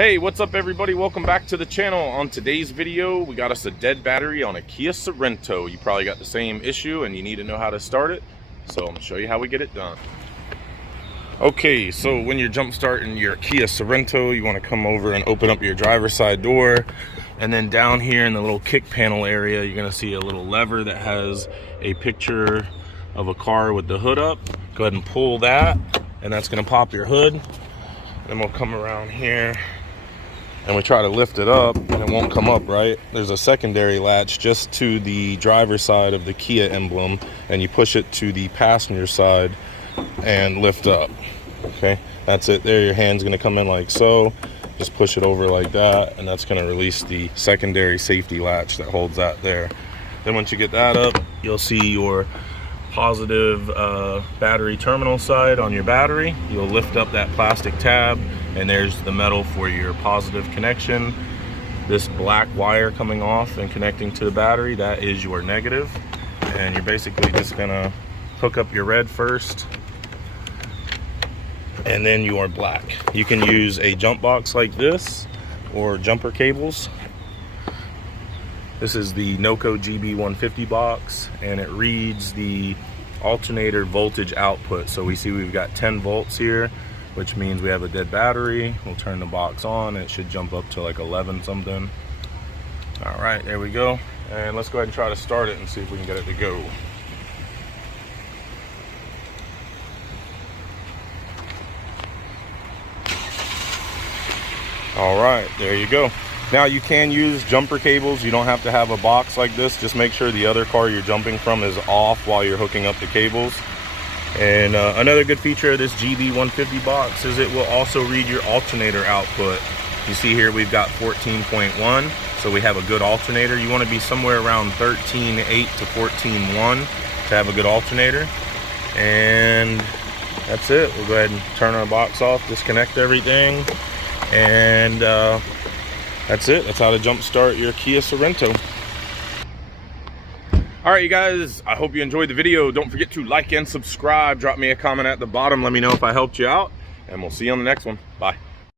Hey, what's up everybody? Welcome back to the channel. On today's video, we got us a dead battery on a Kia Sorento. You probably got the same issue and you need to know how to start it. So I'm gonna show you how we get it done. Okay, so when you're jump starting your Kia Sorento, you wanna come over and open up your driver's side door. And then down here in the little kick panel area, you're gonna see a little lever that has a picture of a car with the hood up. Go ahead and pull that, and that's gonna pop your hood. Then we'll come around here and we try to lift it up and it won't come up right. There's a secondary latch just to the driver's side of the Kia emblem, and you push it to the passenger side and lift up. Okay, that's it there. Your hand's gonna come in like so. Just push it over like that, and that's gonna release the secondary safety latch that holds that there. Then once you get that up, you'll see your positive battery terminal side on your battery. You'll lift up that plastic tab, and there's the metal for your positive connection. This black wire coming off and connecting to the battery, that is your negative. And you're basically just gonna hook up your red first and then your black. You can use a jump box like this or jumper cables. This is the NOCO GB150 box, and it reads the alternator voltage output. So we see we've got 10 volts here, which means we have a dead battery. We'll turn the box on, and it should jump up to like 11 something. All right, there we go. And let's go ahead and try to start it and see if we can get it to go. All right, there you go. Now you can use jumper cables. You don't have to have a box like this. Just make sure the other car you're jumping from is off while you're hooking up the cables. And another good feature of this GB150 box is it will also read your alternator output. You see here we've got 14.1, so we have a good alternator. You want to be somewhere around 13.8 to 14.1 to have a good alternator. And that's it. We'll go ahead and turn our box off, disconnect everything, and that's it. That's how to jump start your Kia Sorento. All right, you guys, I hope you enjoyed the video. Don't forget to like and subscribe. Drop me a comment at the bottom. Let me know if I helped you out, and we'll see you on the next one. Bye.